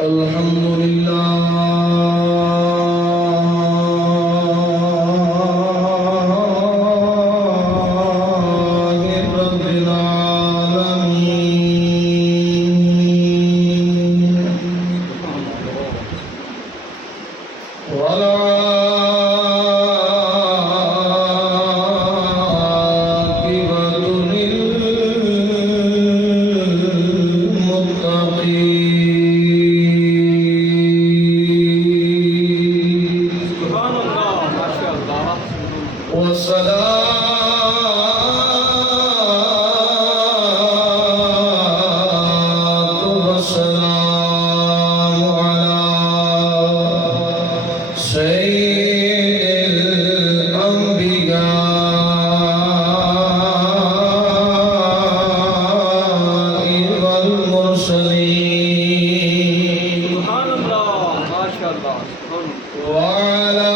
الحمد لله رب العالمين والعاقبة للمتقين سبحان اللہ ماشاء اللہ والصلاة والسلام على سيد الأنبياء والمرسلين سبحان اللہ ماشاء اللہ سبحان اللہ وعلى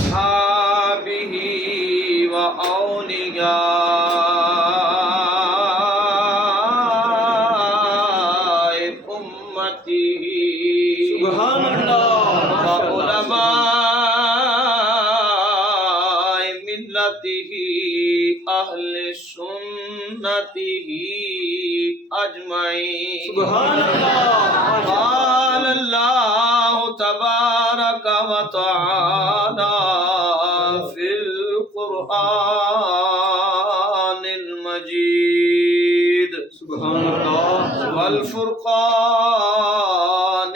وأصحابه وأولياء أمته سبحان اللہ وعلماء ملته أهل سنته أجمعين سبحان اللہ قال الله تبارك وتعالى في القرآن المجيد سبحان اللہ والفرقان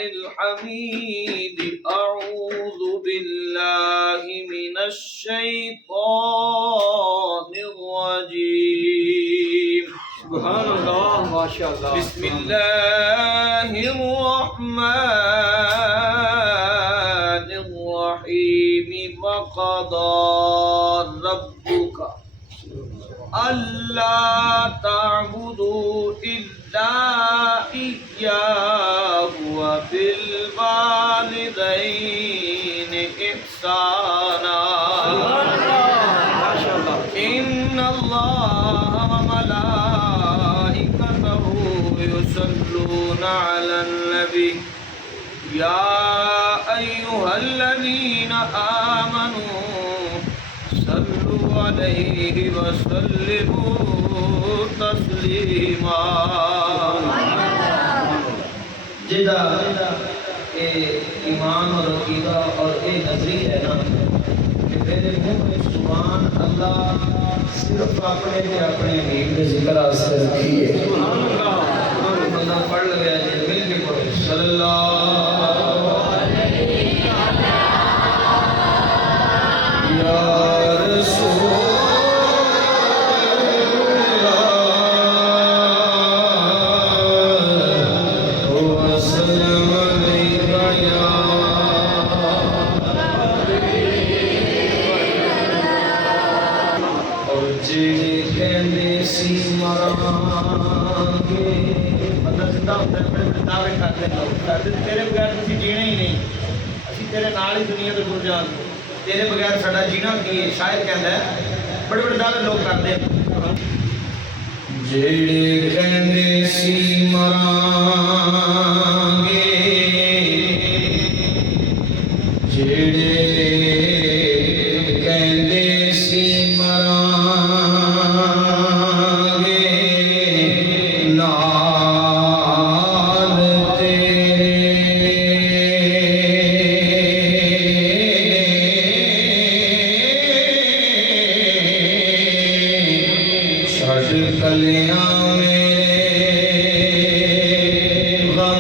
الحميد أعوذ بالله من الشيطان الرجيم سبحان اللہ ماشاء اللہ بسم الله الرحمن الرحيم وقضى ربك ألا تعبدوا إلا إياه وبالوالدين إحسانا سبحان اللہ ماشاء اللہ إن الله وملائكته يصلون على النبي يا أيها الذين آمنوا صلوا عليه وسلموا تسليما جدا ایمان اور عقیدہ اور ایک نظری ہے نا کہ میرے منہ میں سبحان اللہ صرف اپنے حبیب کے ذکر آستے رکھیے سبحان اللہ بندہ پڑھ لگیا جی مل کے پڑھے صلی اللہ یا رسول اللہ وسلم علیکہ یا اور جڑے کہندے سی مرانگے مطلب زندہ ہوتا ہے بڑے بڑے دعوے کرتے ہیں تیرے بغیر تسی جینا ہی نہیں اسی تیرے نال ہی دنیا تے ٹر جان تیرے بغیر ساڈا جینا کی ہے شاید کہندا ہے بڑے بڑے دعوے لوگ کرتے ہیں جڑے کہندے سی مرانگے جڑے کہندے سی مرانگے نال تیرے چھڑ کلیاں میں غم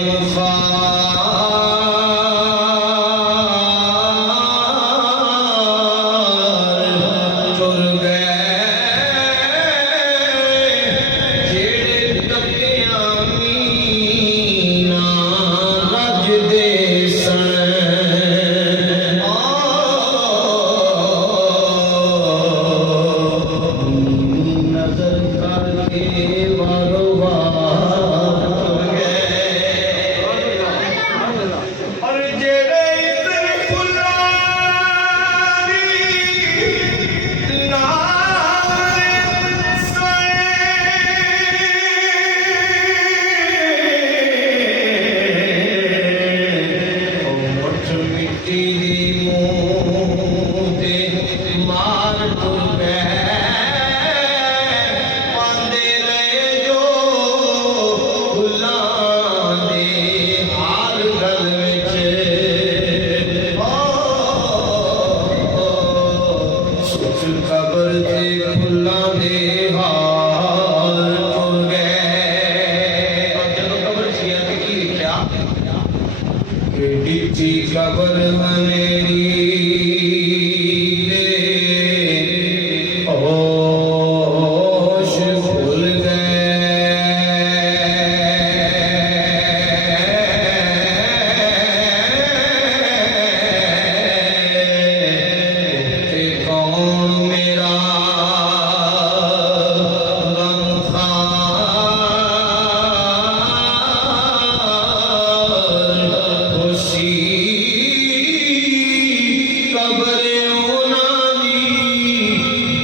ਕਬਰ ਤੇ ਫੁੱਲਾਂ ਦੇ ਹਾਰ ਤੁਰ ਗਏ। ਜਦੋਂ ਕਬਰ ਚ ਗਿਆ ਤੇ ਕੀ ਲਿਖਿਆ? ਡਿੱਠੀ ਕਬਰ ਹਨੇਰੀ ਦੇ ਹੋਸ਼ ਭੁੱਲ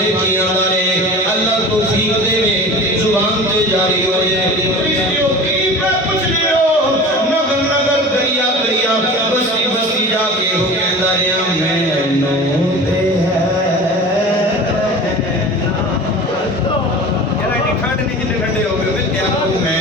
سارے جیاں دارے اللہ توفیق دے میں زبان تے جاری ہوئے فرشتیوں کی پہ پوچھ لیو نگر نگر دریا دریا بستی بستی جا کے ہو گئے داریا میں نو دے ہے یار ایڈی ٹھنڈ نہیں جتنے ٹھنڈے ہو گئے کیا کو میں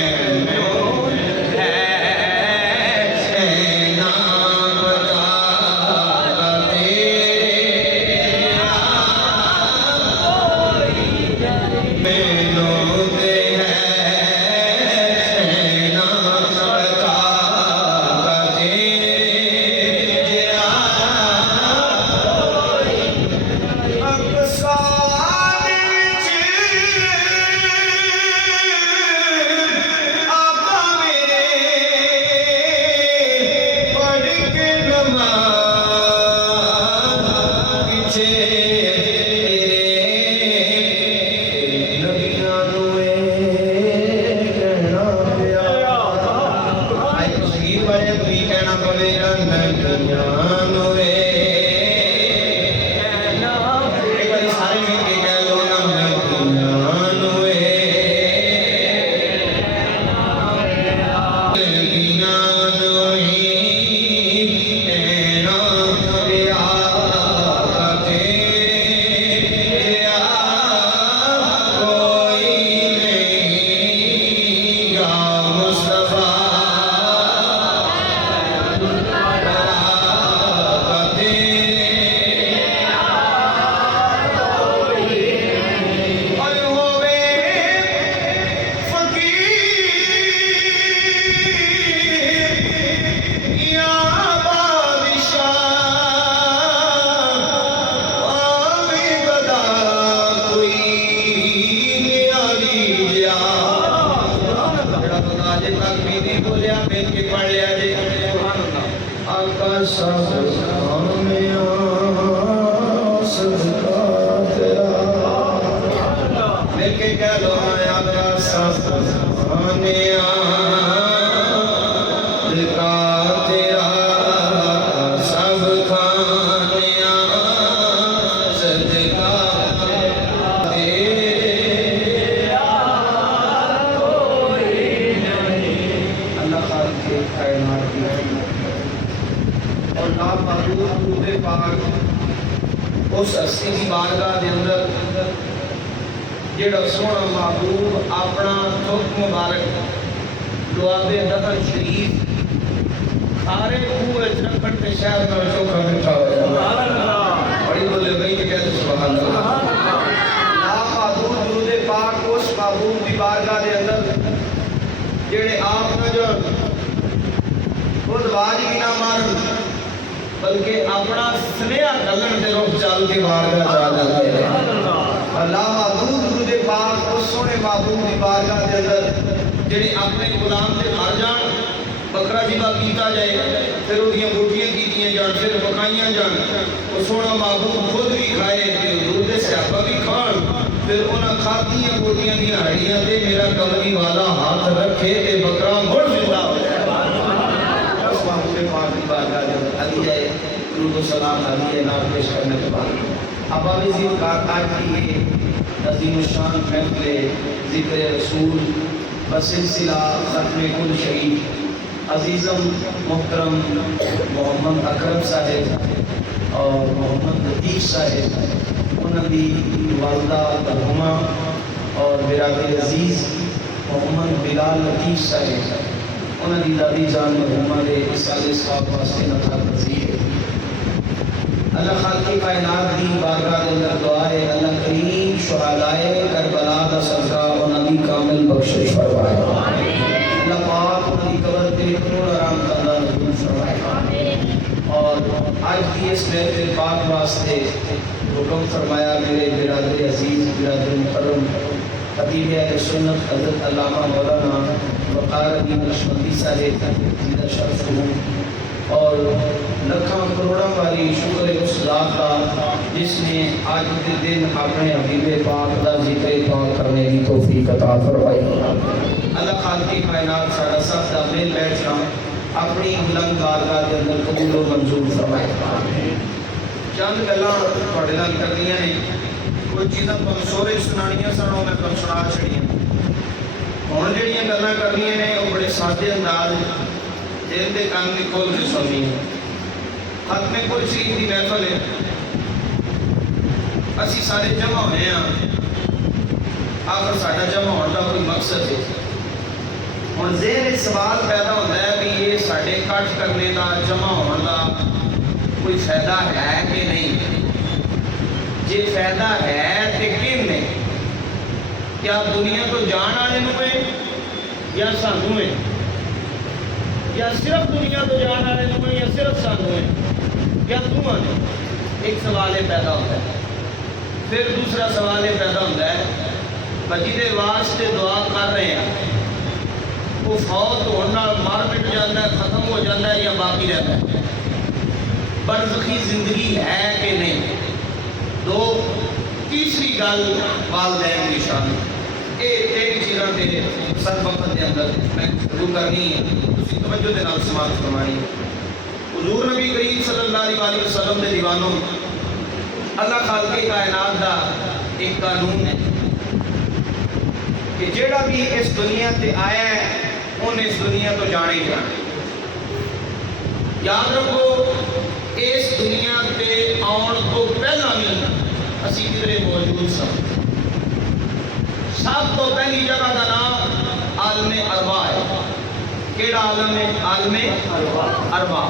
اس عرصے کی بارگاہ دے اندر جڑا سونا محبوب اپنا تھوک مبارک لواب دفن شریف سارے پورے چرکٹ کے شہر میں چوکھا مٹھا ہوا بڑی بولے بھائی کہ کہتے سبحان اللہ محبوب درود پاک اس محبوب کی بارگاہ دے اندر جڑے آپ نے جو خود باج بھی نہ مارن بلکہ اپنا سنیہ کلن دے روح چال کے بارگاہ جا جاتے ہیں اللہ محبوب درود پاک اس سونے محبوب کی بارگاہ دے اندر جڑے اپنے غلام دے مار جان بکرا جیبا کیتا جائے پھر وہ دیاں بوٹیاں کیتیاں جان پھر پکائیاں جان وہ سونا محبوب خود بھی کھائے پھر درود صحابہ بھی کھان پھر انہاں کھاتیاں بوٹیاں دیاں ہڑیاں تے میرا کمری والا ہاتھ رکھے تے بکرا مڑ زندہ ہو جائے اس محبوب پاک کی بارگاہ دے اندر علی جائے درود و سلام علی نام پیش کرنے کے بعد اب عزیز کا آج کی یہ عظیم الشان محفل ذکر رسول بسلسلہ ختم کل شریف عزیزم محترم محمد اکرم صاحب اور محمد لطیف صاحب انہوں دی والدہ مرحومہ اور برادر عزیز محمد بلال لطیف صاحب انہوں دی دادی جان مرحومہ دے اسال صاحب واسطے نتھا تذیر اللہ خالقی کائنات دی بارگاہ دے اندر دعا ہے اللہ کریم شہدائے کربلا دا صدقہ انہوں دی کامل بخشش فرمائے اللہ پاک انہوں دی قبر تے کنون آرام تعالیٰ نزول فرمائے اور آج کی اس محفل پاک واسطے حکم فرمایا میرے برادر عزیز برادر محترم خطیب اہل سنت حضرت علامہ مولانا وقار الدین نقشبندی صاحب زندہ شرف ہوں اور لکھاں کروڑاں والی شکر اس ذات کا جس نے آج کے دن اپنے حبیب پاک دا ذکر پاک کرنے کی توفیق عطا فرمائی اللہ خالقی کائنات ساڈا سب دا مل بیٹھنا اپنی بلند بارگاہ دے اندر قبول و منظور فرمائے چند گلاں تواڈے نال کرنیاں نے کوئی چیزاں تمہیں سورے سنانیاں سن وہ میں تمہیں سنا چھڑیاں ہوں جہاں گلاں کرنیاں نے وہ بڑے سادے انداز دل کے کان کی کھول کے سننی ہے ختم کوئی چیز کی محفل ہے اسی سارے جمع ہوئے ہیں آخر ساڈا جمع ہونے کا کوئی مقصد ہے ہوں ذہن سوال پیدا ہوتا ہے بھی یہ سارے کٹ کرنے کا جمع ہونے کا کوئی فائدہ ہے کہ نہیں جی فائدہ ہے تو کن نے کیا دنیا تو جان والے ہے یا سانوں ہے یا صرف دنیا تو جان والے ہے یا صرف سانوں ہے یا دونوں نے ایک سوال یہ پیدا ہوتا ہے پھر دوسرا سوال یہ پیدا ہوتا ہے جہدے واسطے دعا کر رہے ہیں وہ فوت ہونا مر مٹ جاتا ہے ختم ہو جاتا ہے یا باقی رہتا ہے برزخی زندگی ہے کہ نہیں دو تیسری گل والدین کی شان یہ تین چیزاں کے سر وقت کے اندر میں شروع کرنی ہے تھی توجہ کے نال سماعت فرمانی حضور نبی کریم صلی اللہ علیہ وسلم کے دیوانوں اللہ خالق کائنات کا ایک قانون ہے کہ جیڑا بھی اس دنیا تے آیا ہے انہیں اس دنیا تو جانے ہی جانے یاد رکھو اس دنیا تے آن تو پہلا بھی اسی کدھرے موجود سب سب تو پہلی جگہ کا نام عالم ارواح ہے کیڑا عالم ہے عالم ارواح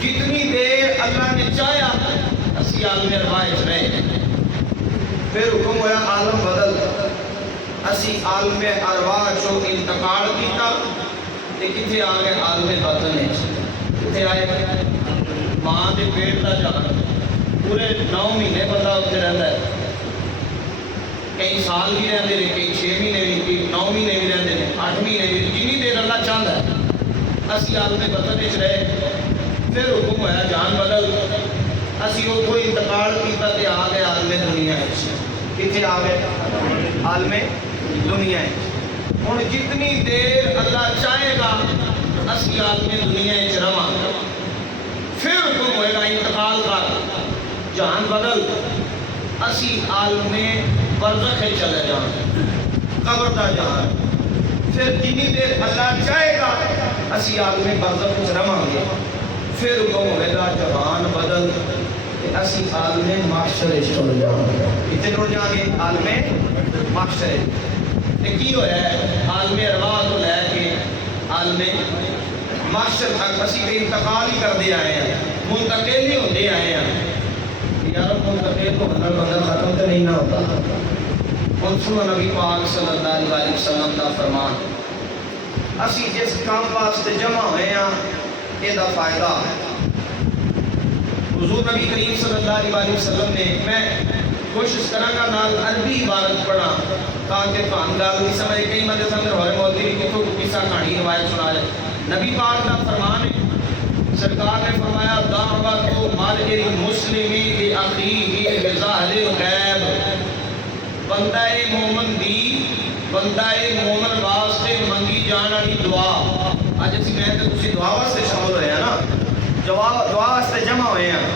جتنی دیر اللہ نے چاہیا اسی عالم ارواح رہے پھر حکم ہوا عالم بدل اسی عالم ارواح چو انتقال کیتا تے کتھے آ گئے عالم باطن کتھے آئے ماں دے پیٹ دا جان پورے 9 مہینے بندہ اتنے رہتا ہے کئی سال بھی رہتے ہیں کئی 6 مہینے بھی کئی 9 مہینے بھی رہتے ہیں 8 مہینے بھی جنی دیر اللہ چاہتا ہے اسی عالم باطن وچ رہے پھر حکم ہوا جان بدل اسی اتوں انتقال کیتا تے آ گئے عالم دنیا کتنے آ گئے عالم دنیا ہوں جتنی دیر اللہ چاہے گا اسی عالم دنیا رواں پھر حکم ہوئے گا انتقال کر جان بدل اسی عالم برزخ چلے جان قبر دا جان پھر جتنی دیر اللہ چاہے گا اسی عالم برزخ رواں گے پھر حکم ہوئے گا جہان بدل اسی عالم محشر چل جاؤں گے کتنے ٹر جاؤں گے عالم محشر کی ہوا ہے عالم ارواح تو لے کے عالم محشر تک اسی کے انتقال ہی کرتے آئے ہیں منتقل ہی ہوتے آئے ہیں یار منتقل تو ہونا بندہ ختم تو نہیں نہ ہوتا سنو نبی پاک صلی اللہ علیہ وسلم کا فرمان اسی جس کام واسطے جمع ہوئے ہیں یہ دا فائدہ ہے حضور نبی کریم صلی اللہ علیہ وسلم نے میں کوشش کرا گا نال عربی عبارت پڑھا تاکہ تمہیں گل نہیں سمجھ کئی مدد اندر ہوئے مولوی بھی کتوں قصہ کہانی روایت سنا ہے نبی پاک کا فرمان ہے سرکار نے فرمایا دعوت مارجری مسلمی دی اخیہ بظاہر الغیب بندہ مومن دی بندہ مومن واسطے منگی جان والی دعا اج اسی میں تے تسی دعا واسطے شامل ہوئے ہیں نا دعا واسطے جمع ہوئے ہیں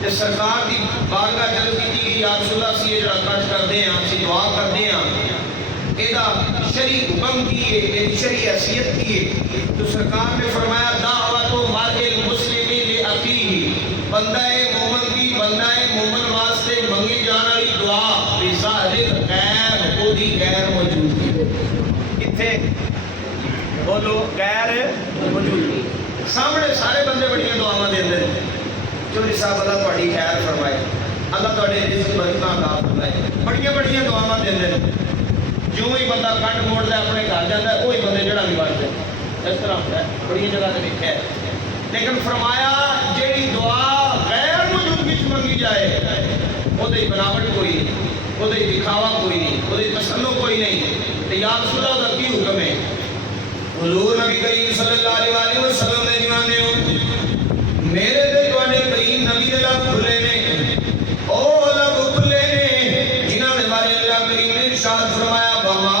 تے سرکار دی بارگاہ جلد کی گئی یا رسول اللہ سی جڑا کٹ کردے ہیں اسی دعا کردے ہیں ایدا شرعی حکم کی ہے ایدی شرعی حیثیت کی ہے تو سرکار نے فرمایا دعوت مارج المسلمی لأخیہ بندہ مومن کی بندہ مومن واسطے منگی جان والی دعا بظاہر غیر وہ دی غیر موجود ہے کتھے بولو غیر موجود سامنے سارے بندے بڑیاں دعاواں دیندے ہیں جو صاحب اللہ تہاڈی خیر فرمائے اللہ تہاڈے رزق برکتاں عطا فرمائے بڑیاں بڑیاں دعاواں دیندے ہیں جو ہی بندہ کٹ موڑدا ہے اپنے گھر جاندا ہے وہی بندے جڑا بھی بن جائے اس طرح ہوتا ہے بڑی جگہ تے لکھا ہے لیکن فرمایا جیڑی دعا غیر موجود وچ منگی جائے اودے بناوٹ کوئی نہیں اودے دکھاوا کوئی نہیں اودے تسلو کوئی نہیں تے یا رسول اللہ دا کی حکم ہے حضور نبی کریم صلی اللہ علیہ وسلم نے جانے ہو میرے تے تواڈے کریم نبی دے لب کھلے نے او لب کھلے نے جنہاں دے بارے اللہ کریم نے ارشاد فرمایا بما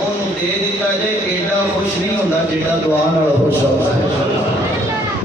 ਉਹਨੂੰ ਦੇ ਦਿੱਤਾ ਜੇ ਐਡਾ ਖੁਸ਼ ਨਹੀਂ ਹੁੰਦਾ ਜਿੱਡਾ ਦੁਆ ਨਾਲ ਖੁਸ਼ ਹੁੰਦਾ ਹੈ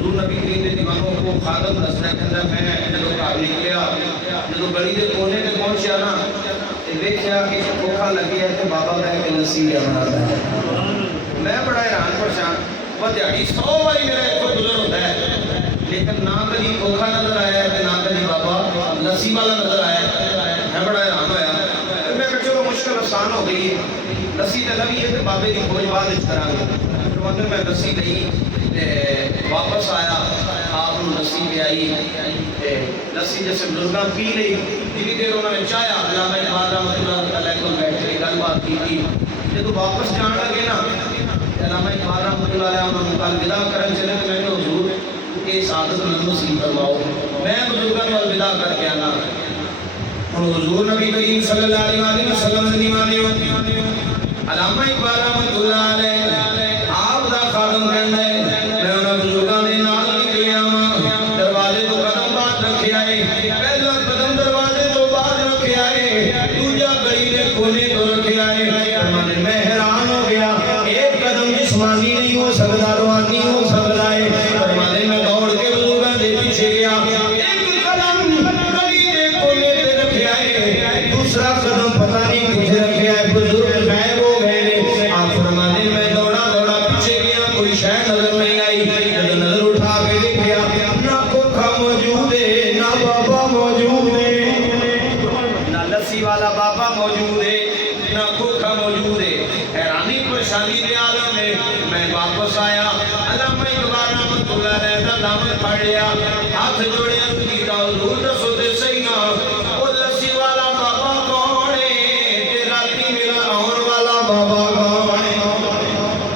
حضور نبی کریم دے دیوانوں کو خادم دسنا کہندا میں جدوں گھر نکلیا جدوں گلی دے کونے تے پہنچیا نا تے ویکھیا کہ بھوکا لگی ہے تے بابا بیٹھ کے لسی لیا میں بڑا حیران پریشان وہ دیہڑی 100 باری میرا اتوں گزر ہوتا ہے لیکن نہ کبھی بھوکا نظر آیا ہے نہ کبھی بابا لسی والا نظر آیا ہے میں بڑا حیران ہویا پھر میں کہا چلو مشکل آسان ہو گئی لسی تے لوی ہے تے بابے دی کھوج بعد وچ کراں گے میں لسی لئی واپس آیا آپ کو لسی پیائی لسی جیسے بزرگاں پی لئی دھیرے دیر انہوں نے چاہیا علامہ اقبال رحمۃ اللہ علیہ کو بیٹھ کے گل بات کی جب واپس جان لگے نا علامہ اقبال رحمۃ اللہ علیہ انہوں نے کل ودا کرن چلے تو میں نے حضور یہ سعادت نصیب فرماؤ میں بزرگاں کو الوداع کر کے آنا اور حضور نبی کریم صلی اللہ علیہ وسلم دیوانے علامہ اقبال رحمۃ اللہ علیہ آپ دا خادم کہندا ہے میں انہاں بزرگاں دے نال نکلیا ہاں دروازے تو قدم بعد رکھے آئے پہلا قدم دروازے تو بعد رکھے آئے دوجا گلی دے کونے تو رکھے آئے میں حیران ہو گیا ایک قدم جسمانی نہیں ہو سکتا روحانی ہو سکتا ہے فرمانے میں دوڑ کے بزرگاں دے پیچھے گیا ایک قدم گلی دے کونے تے رکھے آئے دوسرا قدم پتہ نہیں کتھے رکھے آئے بزرگ غائب ہو گئے نے آپ فرمانے میں دوڑا دوڑا پیچھے گیا کوئی شے نظر نہیں آئی جب نظر اٹھا کے دیکھیا نہ کوکھا موجود ہے نہ بابا موجود ہے نہ لسی والا بابا موجود ہے نہ کوکھا موجود ہے حیرانی پریشانی دے عالم میں میں واپس آیا علامہ اقبال رحمۃ اللہ علیہ دا دامن پھڑ لیا ہاتھ جوڑے عرض کیتا حضور دسو تے صحیح نا او لسی والا بابا کون ہے تے راتی میرا آن والا بابا کون ہے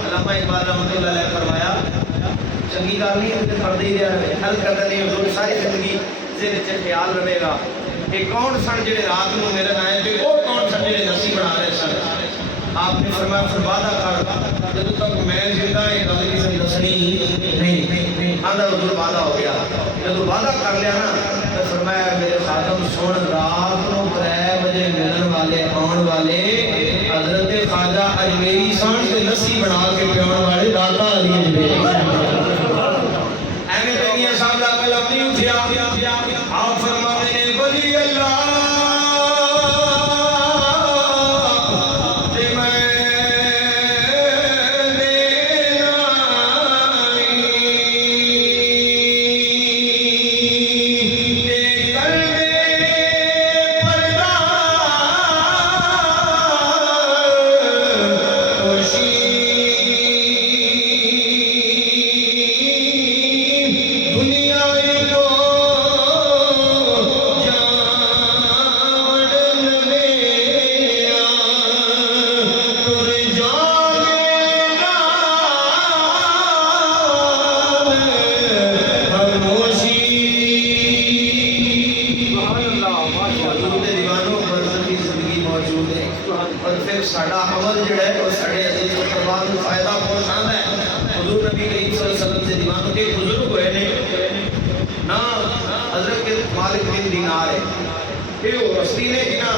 علامہ اقبال رحمۃ اللہ علیہ فرمایا چنگی گل نہیں تے پردے ہی رہے حل کردا نہیں حضور ساری زندگی ذہن وچ خیال رہے گا کہ کون سن جڑے رات نو میرے آئے تے او کون سن جڑے لسی بنا رہے سن آپ نے فرمایا پھر وعدہ کر جب تک میں زندہ ہے گل کسی نے دسنی نہیں آدھا حضور وعدہ ہو گیا جب وعدہ کر لیا نا تو فرمایا میرے خادم سن رات کو 3 بجے ملن والے آن والے حضرت خواجہ اجمیری سان سے لسی بنا کے پیان والے داتا علی اجمیری ایویں پہنیاں صاحب دا قلم نہیں اٹھیا آپ فرماتے ہیں ولی اللہ ساڈا عمل جڑا ہے وہ ساڈے عزت و اکرام کو فائدہ پہنچانا ہے حضور نبی کریم صلی اللہ علیہ وسلم سے دیوانوں کے بزرگ ہوئے نے نا حضرت مالک بن دینار ہے یہ ہستی نے جنہاں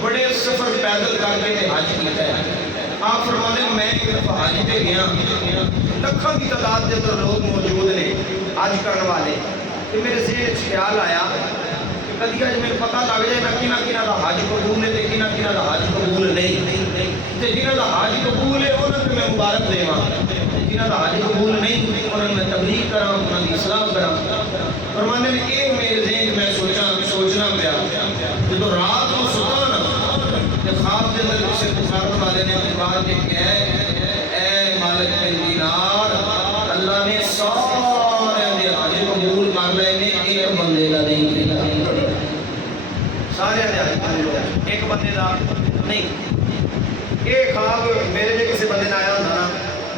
بڑے سفر پیدل کر کے حج کیتا ہے آپ فرماتے ہیں میں ایک دفعہ حج پہ گیا لکھوں کی تعداد کے اندر لوگ موجود نے حج کرنے والے کہ میرے ذہن خیال آیا کدی اج میں پتہ لگ جائے نا کنا دا حج قبول ہے تے کنا دا حج قبول نہیں تے جنہاں دا حج قبول ہے انہاں تے میں مبارک دیواں جنہاں دا حج قبول نہیں انہاں میں تبلیغ کراں انہاں دی اصلاح کراں فرمانے نے اے میرے ذہن میں سوچنا پیا جب رات کو ستا نا تے خواب دے اندر کسی پکارنے والے نے پکار کے کہا اے مالک بن دینار اللہ نے سارے دے حج قبول کر لے نے ایک بندے دا نہیں کیتا سارے ایک بندے دا نہیں یہ خواب میرے جے کسی بندے نے آیا ہوتا نا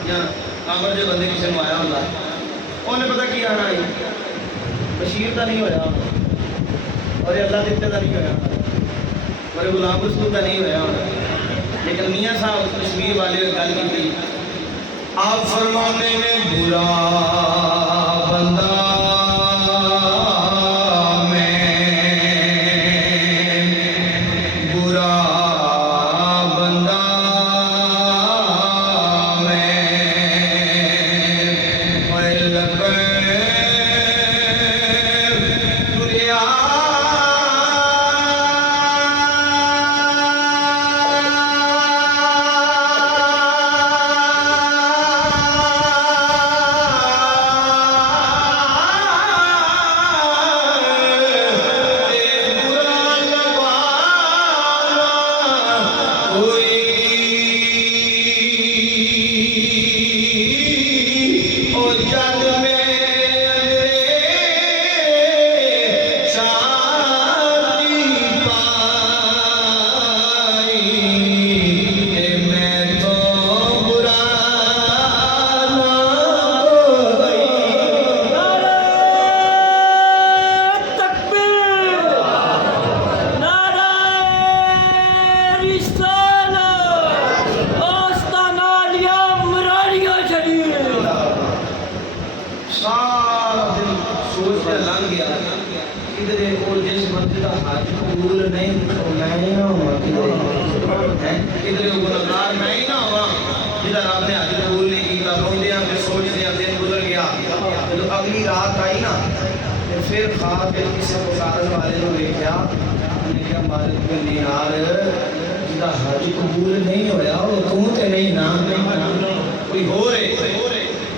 یا کامر جے بندے کسی نے آیا ہوتا انہیں پتا کی آنا ہے بشیر کا نہیں ہویا اور یہ اللہ دیتے کا نہیں ہویا اور یہ غلام رسول کا نہیں ہویا لیکن میاں صاحب کشمیر والے گل کی تھی آپ فرمانے میں برا بندہ میں ਸਾਰਾ ਦਿਨ ਸੋਚਦਾ ਲੰਘ ਗਿਆ ਕਿਧਰੇ ਉਹ ਜਿਸ ਬੰਦੇ ਦਾ ਹੱਜ ਕਬੂਲ ਨਹੀਂ ਉਹ ਮੈਂ ਹੀ ਨਾ ਹੋਵਾਂ ਕਿਧਰੇ ਉਹ ਗੁਨਾਹਗਾਰ ਮੈਂ ਹੀ ਨਾ ਹੋਵਾਂ ਜਿਹਦਾ ਰੱਬ ਨੇ ਹੱਜ ਕਬੂਲ ਨਹੀਂ ਕੀਤਾ ਰੋਂਦਿਆਂ ਤੇ ਸੋਚਦਿਆਂ ਦਿਨ ਗੁਜ਼ਰ ਗਿਆ ਜਦੋਂ ਅਗਲੀ ਰਾਤ ਆਈ ਨਾ ਤੇ ਫਿਰ ਖਾ ਕੇ ਕਿਸੇ ਪੁਕਾਰਨ ਵਾਲੇ ਨੂੰ ਵੇਖਿਆ ਉਹਨੇ ਕਿਹਾ ਮਾਲਿਕ ਨੇ ਯਾਰ ਜਿਹਦਾ ਹੱਜ ਕਬੂਲ ਨਹੀਂ ਹੋਇਆ ਉਹ ਤੂੰ ਤੇ ਨਹੀਂ ਨਾ ਕੋਈ ਹੋਰ ਹੈ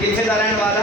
ਕਿੱਥੇ ਦਾ ਰਹਿਣ ਵਾਲਾ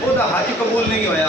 ਉਹਦਾ ਹਜ ਕਬੂਲ ਨਹੀਂ ਹੋਇਆ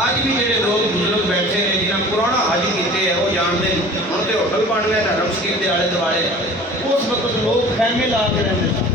ਅੱਜ ਵੀ ਜਿਹੜੇ ਲੋਕ ਬਜ਼ੁਰਗ ਬੈਠੇ ਨੇ ਜਿਨ੍ਹਾਂ ਪੁਰਾਣਾ ਹਜ ਕੀਤੇ ਹੈ ਉਹ ਜਾਣਦੇ ਹੁਣ ਤੇ ਹੋਟਲ ਬਣ ਗਏ ਧਰਮ ਸ਼ਰੀਫ ਦੇ ਆਲੇ ਦੁਆਲੇ ਉਸ ਵਕਤ ਲੋਕ ਖੈਮੇ ਲਾ ਕੇ ਰਹਿੰਦੇ ਸਨ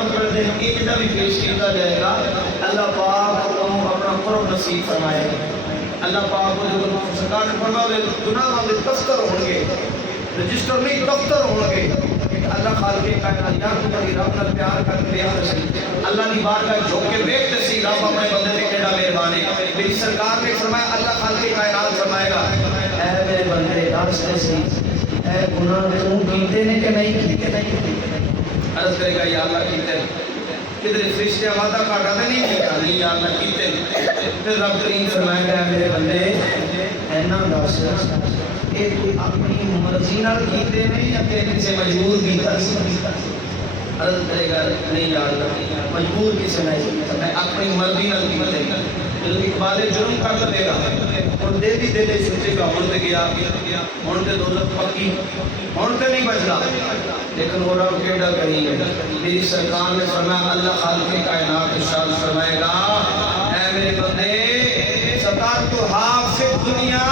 کلمت پڑھتے ہیں ایک بھی پیش کیا جائے گا اللہ پاک کو اپنا قرب نصیب فرمائے گا اللہ پاک کو جو سرکار نے فرمایا گناہ والے دفتر ہوں گے رجسٹر نہیں دفتر ہوں گے اللہ خالق کائنات یا تو میری رب نال پیار کر کے یاد سی اللہ دی بارگاہ جھک کے ویکھتے سی رب اپنے بندے تے کیڑا مہربان ہے میری سرکار نے فرمایا اللہ خالق کائنات فرمائے گا اے میرے بندے راستے سی اے گناہ تو کیتے نے کہ نہیں کیتے عرض کرے گا یا اللہ کیتے کدھر فرشتے وعدہ کاٹا تے نہیں کیتا نہیں یا اللہ کیتے پھر رب کریم فرمائے گا میرے بندے اینا دس کہ تو اپنی مرضی نال کیتے نہیں یا کہ کسی مجبور کیتا عرض کرے گا نہیں یا اللہ مجبور کسی نہیں میں اپنی مرضی نال کیتے جب اقبال جرم کر لے گا اور دے دی دے سوچے گا ہون تے گیا ہون تے دولت پکی ہون تے نہیں بچلا لیکن وہ رب کیڑا کریم ہے میری سرکار نے فرمایا اللہ خالق کائنات ارشاد فرمائے گا اے میرے بندے سرکار تو ہاف سے دنیا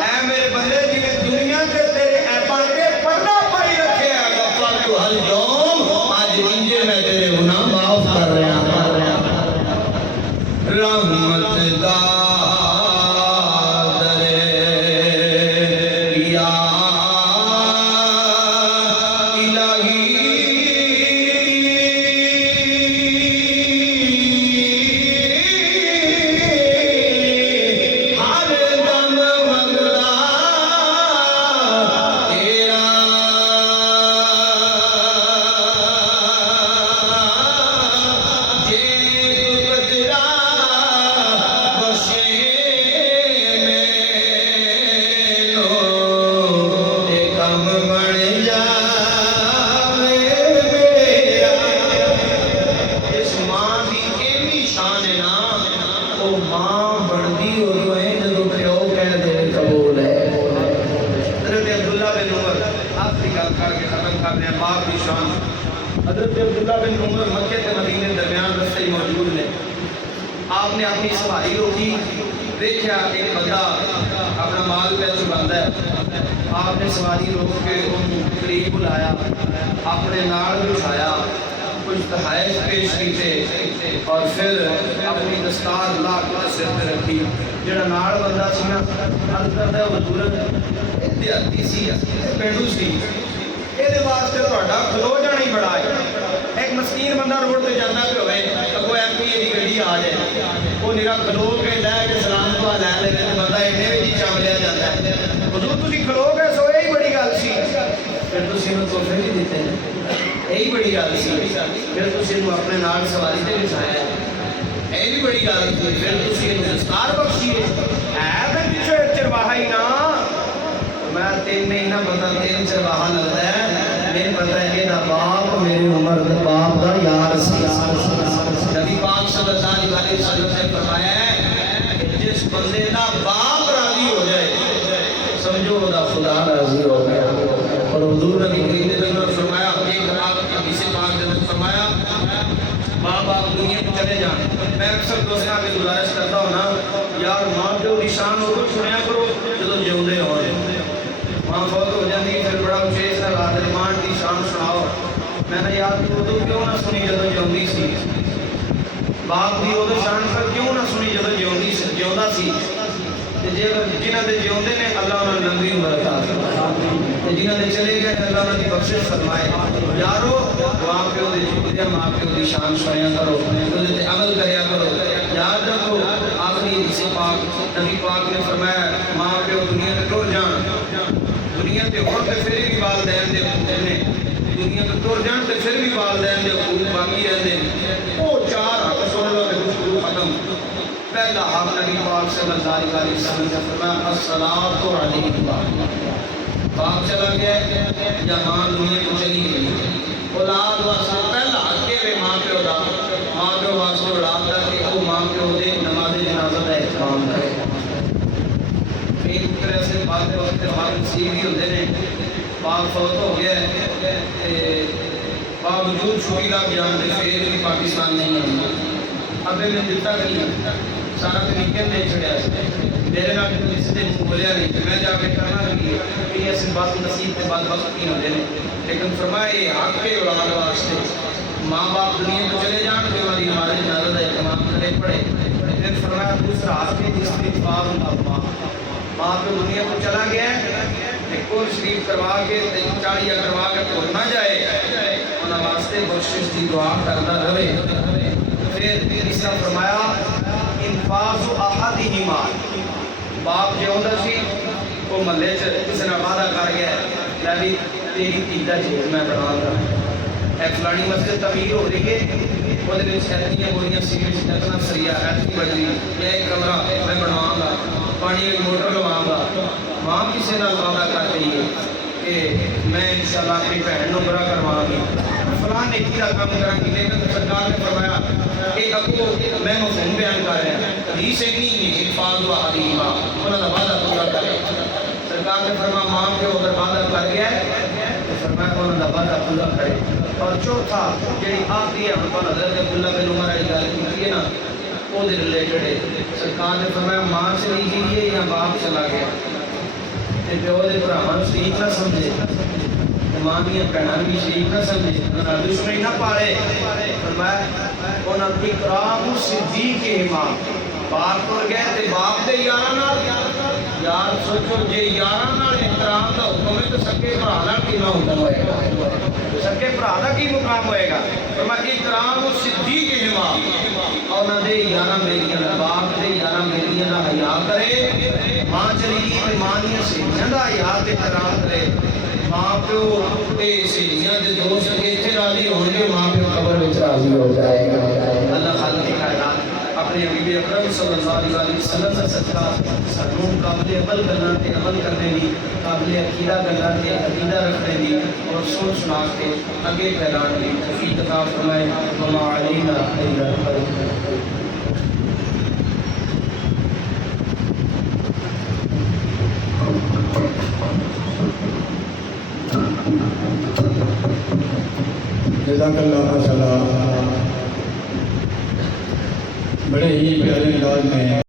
اے میرے بندے جنہیں دنیا کے تیرے ایپان کے پردہ پائی رکھے غفر تو حل دوم آج انجے میں تیرے گناہ معاف کر رہے ہیں رحمت دا حضرت عبداللہ بن عمر مکہ کے مدینے درمیان رستے موجود ہیں آپ نے اپنی سواری روکی دیکھا ایک بندہ اپنا مال پہ چباندہ ہے آپ نے سواری روک کے ان قریب بلایا اپنے نال بٹھایا کچھ تحائف پیش کیتے اور پھر اپنی دستار لا کے سر پہ رکھی جڑا نال بندہ سی نا عرض کردا ہے حضور دیہاتی سی پینڈو سی یہ واسطے تہاڈا کھلو جانا ہی بڑا ہے ایک مسکین بندہ روڈ پہ جانا پہ ہوئے اگوں ایم پی اے دی گڈی آ جائے وہ نرا کھلو کے لے کے سلام دعا لے لے تے بندہ اینے وچ ہی چم لیا جاتا ہے حضور تسی کھلو گئے سو یہی بڑی گل سی پھر تسی نوں تحفے بھی دیتے ہیں یہی بڑی گل سی پھر تسی نوں اپنے نال سواری تے بٹھایا ہے یہ بھی بڑی گل سی پھر تسی نوں دستار بخشی ہے تے پیچھے چرواہا ہی نہ میں تین نہیں نہ پتا تین چرواہا لگتا ہے میں پتا ہے کہ باپ میری عمر باپ دا یار سی نبی پاک صلی اللہ علیہ وسلم نے فرمایا ہے کہ جس بندے دا باپ راضی ہو جائے سمجھو دا خدا راضی ہو گیا اور حضور نبی کریم نے فرمایا ایک آپ حدیث پاک نے فرمایا باپ آپ دنیا میں چلے جائیں میں اکثر دوستاں کی گزارش کرتا ہوں نا یار ماں پیو دی شان ہو سنیا کرو جدوں جیوندے ہون ماں فوت ہو جاتی پھر بڑا اچھے سے لاد ماں کی شان سناؤ میں نے یاد کی اردو کیوں نہ سنی جدوں جیوندی سی باپ کی اردو شان پر کیوں نہ سنی جدوں جیوندا سی جنہاں دے جیوندے نے اللہ انہاں نوں لمبی عمر عطا فرمائے جنہاں دے چلے گئے اللہ انہاں دی بخشش فرمائے یارو ماں پیو دے جیوندے ماں پیو دی شان سنیا کرو اودے تے عمل کریا کرو یاد رکھو آخری حدیث پاک نبی پاک نے فرمایا ماں پیو دنیا تے ٹر جان دنیا تے ہون تے پھر بھی والدین دے حقوق نے دنیا تے ٹر جان تے پھر بھی والدین دے حقوق باقی رہندے او چار حق سن لو تے گفتگو ختم پہلا حق نبی پاک صلی اللہ علیہ وسلم نے فرمایا الصلاۃ علیک باپ چلا گیا یا ماں دنیا کو چلی گئی اولاد واسطے پہلا حق ہے ماں پیو دا ماں پیو واسطے اولاد دا کہ او ماں پیو دے نماز جنازہ دا اہتمام کرے ایک طرح سے بات وقت باپ نصیب ہی ہوتے ہیں باپ فوت ہو گیا ہے باوجود چھوٹی لگ جان دے پھر بھی پاکستان نہیں ہے ابے میں دلتا نہیں سارا طریقے دے چھڑیا میرے نال کسی نے بولیا نہیں میں جا کے کرنا لگی کہ ایسے بات نصیب کے بعد وقت نہیں ہوتے ہیں لیکن فرمایا یہ حق ہے اولاد واسطے ماں باپ دنیا کو چلے جان کے انہوں نے ہمارے اجازت ہے اہتمام کرے پڑے پھر فرمایا دوسرا آدمی استغفار اللہ ماں پہ دنیا کو چلا گیا ایک اور شریف کروا کے چاڑیاں کروا کے بھول نہ جائے انہوں واسطے بخشش کی دعا کرتا رہے پھر تیسرا فرمایا انفاذ احدہما باپ جو ہوتا سی وہ محلے سے کسی نے وعدہ کر گیا میں بھی تیری تیجا چیز میں بنا گا فلانی مسجد تعمیر ہو رہی ہے وہ ایتنی گولیاں سیمنٹ اتنا سریا ایتنی بجری یہ ایک کمرہ میں بنواؤں گا پانی کی موٹر لواؤں گا ماں کسی نہ وعدہ کر رہی ہے کہ میں انشاءاللہ اپنی بہن کو برا کرواؤں گی فلاں نیکی کا کام کریں گی لیکن سرکار نے فرمایا کہ ابو میں مفہوم بیان کر رہا ہوں حدیث نہیں ہے انفاذ احدہما انہوں نے وعدہ پورا کرے سرکار نے فرمایا ماں پیو اگر وعدہ کر گیا ہے تو فرمایا انہوں نے وعدہ پورا کرے اور چوتھا جڑی آخری ہے ہم حضرت عبداللہ بن عمر علی گل کی ہے نا وہ دے ریلیٹڈ ہے سرکار نے فرمایا ماں چلی گئی ہے یا باپ چلا گیا تے پیو دے بھراواں نوں شریک نہ سمجھے ماں دیاں بھੈਣਾਂ بھی شریک نہ سمجھے انہاں نال دشمنی نہ پالے فرمایا انہاں دی اکرام صدیق امام باپ ٹر گئے تے باپ دے یاراں نال یار سوچو جے یاراں نال احترام دا حکم ہے تو سکے بھرا نال کیوں حکم ہوئے گا سکے بھرا دا کی مقام ہوئے گا فرمایا اکرام صدیق امام اور نہ دے یاراں بیٹیاں دا باپ دے یاراں بیٹیاں دا حیا کرے ماں چلی گئی تے ماں دیاں سہیلیاں دا حیا تے احترام کرے ماں پیو تے سہیلیاں دے دوست ایتھے راضی ہون گے ماں پیو قبر وچ راضی ہو جائے گا اللہ خالق کائنات اپنے حبیب اکرم صلی اللہ علیہ وسلم کا صدقہ سانوں قابل عمل کرنا تے عمل کرنے دی قابل عقیدہ کرنا تے عقیدہ رکھنے دی اور سن سنا کے اگے پھیلانے دی توفیق عطا فرمائے وما علینا الا البلاغ جزاک اللہ ماشاء اللہ بڑے ہی پیارے انداز میں